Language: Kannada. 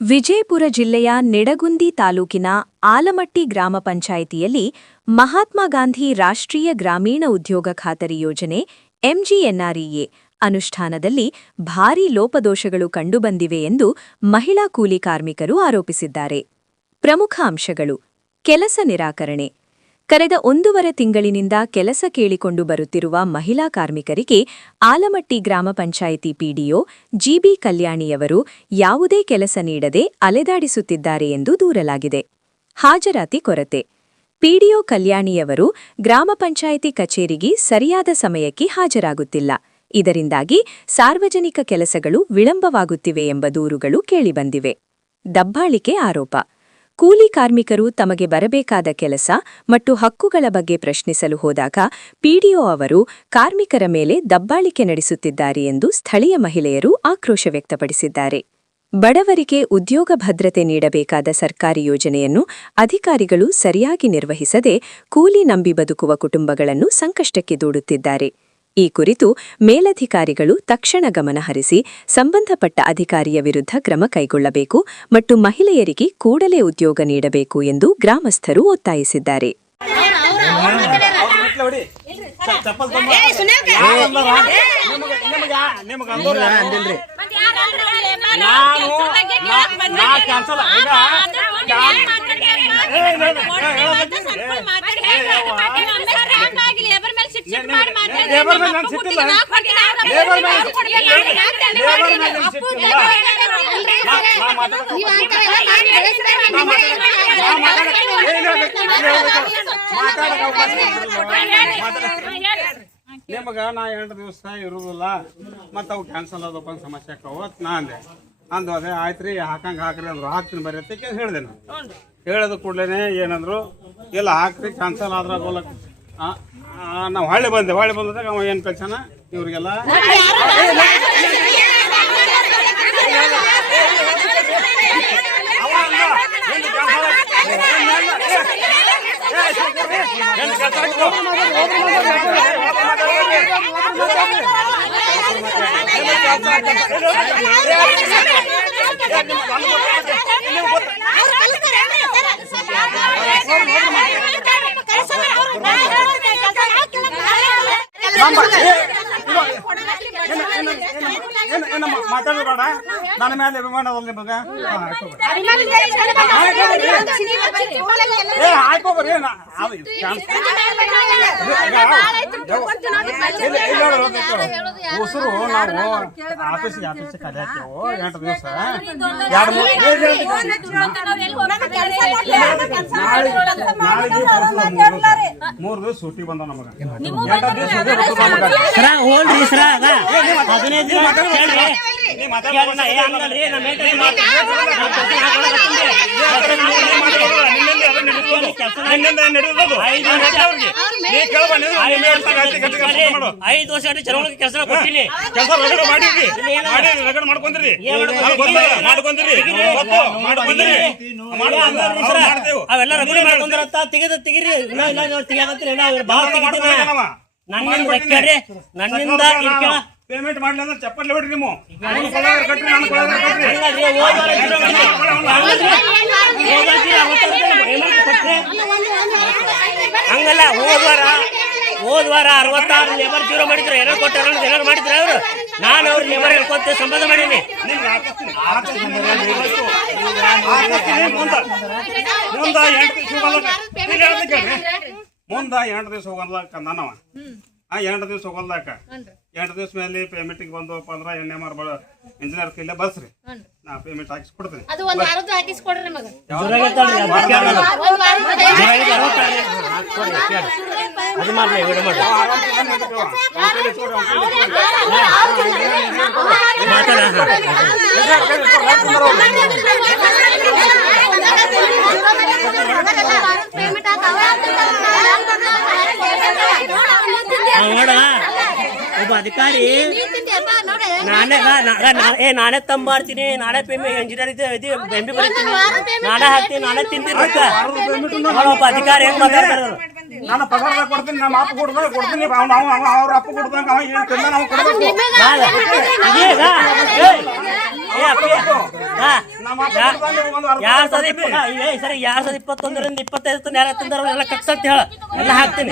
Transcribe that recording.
ವಿಜಯಪುರ ಜಿಲ್ಲೆಯ ನಿಡಗುಂದಿ ತಾಲೂಕಿನ ಆಲಮಟ್ಟಿ ಗ್ರಾಮ ಪಂಚಾಯಿತಿಯಲ್ಲಿ ಮಹಾತ್ಮ ಗಾಂಧಿ ರಾಷ್ಟ್ರೀಯ ಗ್ರಾಮೀಣ ಉದ್ಯೋಗ ಖಾತರಿ ಯೋಜನೆ ಎಂಜಿಎನ್ಆರ್ಇಎ ಅನುಷ್ಠಾನದಲ್ಲಿ ಭಾರೀ ಲೋಪದೋಷಗಳು ಕಂಡುಬಂದಿವೆ ಎಂದು ಮಹಿಳಾ ಕೂಲಿ ಕಾರ್ಮಿಕರು ಆರೋಪಿಸಿದ್ದಾರೆ. ಪ್ರಮುಖ ಅಂಶಗಳು. ಕೆಲಸ ನಿರಾಕರಣೆ. ಕಳೆದ ಒಂದೂವರೆ ತಿಂಗಳಿನಿಂದ ಕೆಲಸ ಕೇಳಿಕೊಂಡು ಬರುತ್ತಿರುವ ಮಹಿಳಾ ಕಾರ್ಮಿಕರಿಗೆ ಆಲಮಟ್ಟಿ ಗ್ರಾಮ ಪಂಚಾಯಿತಿ ಪಿಡಿಒ ಜಿಬಿ ಕಲ್ಯಾಣಿಯವರು ಯಾವುದೇ ಕೆಲಸ ನೀಡದೆ ಅಲೆದಾಡಿಸುತ್ತಿದ್ದಾರೆ ಎಂದು ದೂರಲಾಗಿದೆ. ಹಾಜರಾತಿ ಕೊರತೆ. ಪಿಡಿಒ ಕಲ್ಯಾಣಿಯವರು ಗ್ರಾಮ ಪಂಚಾಯಿತಿ ಕಚೇರಿಗೆ ಸರಿಯಾದ ಸಮಯಕ್ಕೆ ಹಾಜರಾಗುತ್ತಿಲ್ಲ. ಇದರಿಂದಾಗಿ ಸಾರ್ವಜನಿಕ ಕೆಲಸಗಳು ವಿಳಂಬವಾಗುತ್ತಿವೆ ಎಂಬ ದೂರುಗಳು ಕೇಳಿಬಂದಿವೆ. ದಬ್ಬಾಳಿಕೆ ಆರೋಪ. ಕೂಲಿ ಕಾರ್ಮಿಕರು ತಮಗೆ ಬರಬೇಕಾದ ಕೆಲಸ ಮತ್ತು ಹಕ್ಕುಗಳ ಬಗ್ಗೆ ಪ್ರಶ್ನಿಸಲು ಹೋದಾಗ ಪಿಡಿಒ ಅವರು ಕಾರ್ಮಿಕರ ಮೇಲೆ ದಬ್ಬಾಳಿಕೆ ನಡೆಸುತ್ತಿದ್ದಾರೆ ಎಂದು ಸ್ಥಳೀಯ ಮಹಿಳೆಯರು ಆಕ್ರೋಶ ವ್ಯಕ್ತಪಡಿಸಿದ್ದಾರೆ. ಬಡವರಿಗೆ ಉದ್ಯೋಗ ಭದ್ರತೆ ನೀಡಬೇಕಾದ ಸರ್ಕಾರಿ ಯೋಜನೆಯನ್ನು ಅಧಿಕಾರಿಗಳು ಸರಿಯಾಗಿ ನಿರ್ವಹಿಸದೆ ಕೂಲಿ ನಂಬಿ ಬದುಕುವ ಕುಟುಂಬಗಳನ್ನು ಸಂಕಷ್ಟಕ್ಕೆ ದೂಡುತ್ತಿದ್ದಾರೆ. ಈ ಕುರಿತು ಮೇಲಧಿಕಾರಿಗಳು ತಕ್ಷಣ ಗಮನಹರಿಸಿ ಸಂಬಂಧಪಟ್ಟ ಅಧಿಕಾರಿಯ ವಿರುದ್ಧ ಕ್ರಮ ಕೈಗೊಳ್ಳಬೇಕು ಮತ್ತು ಮಹಿಳೆಯರಿಗೆ ಕೂಡಲೇ ಉದ್ಯೋಗ ನೀಡಬೇಕು ಎಂದು ಗ್ರಾಮಸ್ಥರು ಒತ್ತಾಯಿಸಿದ್ದಾರೆ ಲೇಬರ್ ಮೇಲೆ ನಾನು ಸಿಟ್ಟಿಲ್ಲ ಲೇಬರ್ ಮೇಲೆ ಲೇಬರ್ ಮೇಲೆ ನಾನು ಸಿಟ್ಟಿಲ್ಲ ಮಾತಾಡಕ್ಕೆ ಅವಕಾಶ ಮಾತಾಡಕ್ಕೆ ನಿಮಗೆ ನಾ ಎರಡು ದಿವಸ ಇರುವುದಿಲ್ಲ ಮತ್ತು ಅವು ಕ್ಯಾನ್ಸಲ್ ಆದಪ್ಪ ಸಮಸ್ಯೆ ಆಕ್ಕವು ನಾ ಅಂದೆ ಅಂದು ಅದೇ ಆಯ್ತು ರೀ ಹಾಕಂಗೆ ಹಾಕ್ರಿ ಅಂದ್ರು ಹಾಕ್ತೀನಿ ಬರೀ ಅಂತ ಹೇಳಿದೆ ನಾನು ಹೇಳೋದು ಕೂಡಲೇ ಏನಂದ್ರು ಇಲ್ಲ ಹಾಕ್ರಿ ಕ್ಯಾನ್ಸಲ್ ಆದ್ರೆ ಆಗೋಲ್ಲ ನಾವು ಹೊಳ್ಳಿ ಬಂದೆ ಹೊಳ್ಳಿ ಬಂದಾಗ ಅವ ಏನು ಕಳ್ಸನ ಇವ್ರಿಗೆಲ್ಲ ಅವ ಅಂದ, ಏನು cancel ಆಯ್ತು? ಏನು ಇಲ್ಲ, ಏ, ಏ, ಏನು cancel ಆಯ್ತು? ಏನು ಏನು ಮಾತಾಡೋದು ಬೇಡ. ನನ್ನ ಮೇಲೆ ಅಭಿಮಾನ ಅದಲ್ಲ ನಿಮಗೆ. ಏ ಅದು ಉಸಿರು ನಾವು ಆಫೀಸಿಗೆ ಆಫೀಸಿಗೆ ಕಲೆ ಹಾಕ್ತೇವು ಎಂಟು ದಿವಸ ಎರಡು ಮೂರು ದಿವಸ ಸೂಟಿ ಬಂದ ನಮಗೆ ಎಂಟು ದಿವಸ ಸರ ಹೋಲ್ರಿ ಸರ ಹದಿನೈದು ದಿನ ಐದು ವರ್ಷ ಆಯ್ತು ಚರವಣಿಗೆ ಕೆಲಸ ಕೊಟ್ಟಿನಿ ಕೆಲಸ ರಗಡ ಮಾಡಿದ್ರಿ ಮಾಡಿ ರಗಡ ಮಾಡ್ಕೊಂಡ್ರಿ ಮಾಡ್ಕೊಂಡ್ರಿ ಅವೆಲ್ಲ ರಗಡೆ ಮಾಡ್ಕೊಂಡ್ರತ್ತ ತೆಗೆದ ತೆಗಿರಿ ಅವ್ರು ಭಾಳ ತೆಗಿತೀನಿ ನನ್ನಿಂದ ನನ್ನಿಂದ ಪೇಮೆಂಟ್ ಮಾಡ್ಲಿ ಅಂದ್ರೆ ಚಪ್ಪಲಿ ಹೊಡ್ರಿ ನೀವು. ಹಂಗಲ್ಲ ಹೋದ್ವಾರ ಹೋದ್ವಾರ ಅರವತ್ತಾರು ಲೇಬರ್ ಜೀರೋ ಮಾಡಿದ್ರು ಏನೋ ಕೊಟ್ಟಾರ ಏನಾರು ಮಾಡಿದ್ರು ಅವರು. ನಾನು ಅವ್ರ ಲೇಬರ್ ಹೇಳ್ಕೊತ ಸಂಬಂಧ ಮಾಡೀನಿ. ಮುಂದ. ಮುಂದ ಎಂಟು ದಿವಸ ಹೋಗಲ್ಲ. ಮುಂದ ಎಂಟು ದಿವಸ ಹೋಗಲ್ಲ ಕಂದನವ ಆ ಎಂಟು ದಿವಸ ಹೋಗಲ್ದಾಕ. ಎಂಟು ದಿವಸ ಮೇಲೆ ಪೇಮೆಂಟಿಗೆ ಬಂದವಪ್ಪ ಅಂದ್ರೆ ಎಣ್ಣೆ ಮಾರ್ಬಾಳ ಇಂಜಿನಿಯರ್ ಕೈಲೇ ಬಸ್ರಿ ನಾ ಪೇಮೆಂಟ್ ಹಾಕಿಸಿ ಕೊಡ್ತೀನಿ ಅದು ಒಂದ್ ನಮಗ. ಅದು ಮಾಡ್ಲಿ ಮಾಡ್ಲಿ ಪೇಮೆಂಟ್ ಒಬ್ಬ ಅಧಿಕಾರಿ. ನಾನೇ ಏ ನಾನೇ ತಂಬಾರ್ತೀನಿ ನಾನೇ ಪೇಮೆ ಇಂಜಿನಿಯರ್ ಇದು ಇದು ಬೆಂಬಿ ಬರೀತೀನಿ. ನಾನೇ ಹಾಕ್ತೀನಿ ನಾನೇ ತಿಂತೀನಿ ರೊಕ್ಕ. ಒಬ್ಬ ಅಧಿಕಾರಿ ಹೆಂಗ್ ಮಾತಾಡ್ತಾರೆ. ನಾನು ಪಗಾರ ಕೊಡ್ತೀನಿ ನಮ್ಮ ಅಪ್ಪ ಕೊಡ್ದಾಗ ಕೊಡ್ತೀನಿ. ಅವ್ನು ಅವ್ನು ಅವ್ರ ಅಪ್ಪ ಕೊಡ್ದಂಗ ಅವ ಏನು ತಿಂದ ನಾವು ಯಾರ್ ಸಾವಿರದ ಇಪ್ಪ ಏ ಸರಿ ಯಾರ್ ಸಾವಿರದ ಇಪ್ಪತ್ತೊಂದರಿಂದ ಇಪ್ಪತ್ತೈದು ಎಲ್ಲ ಕಟ್ಸಂತ ಹೇಳ. ಎಲ್ಲ ಹಾಕ್ತೀನಿ.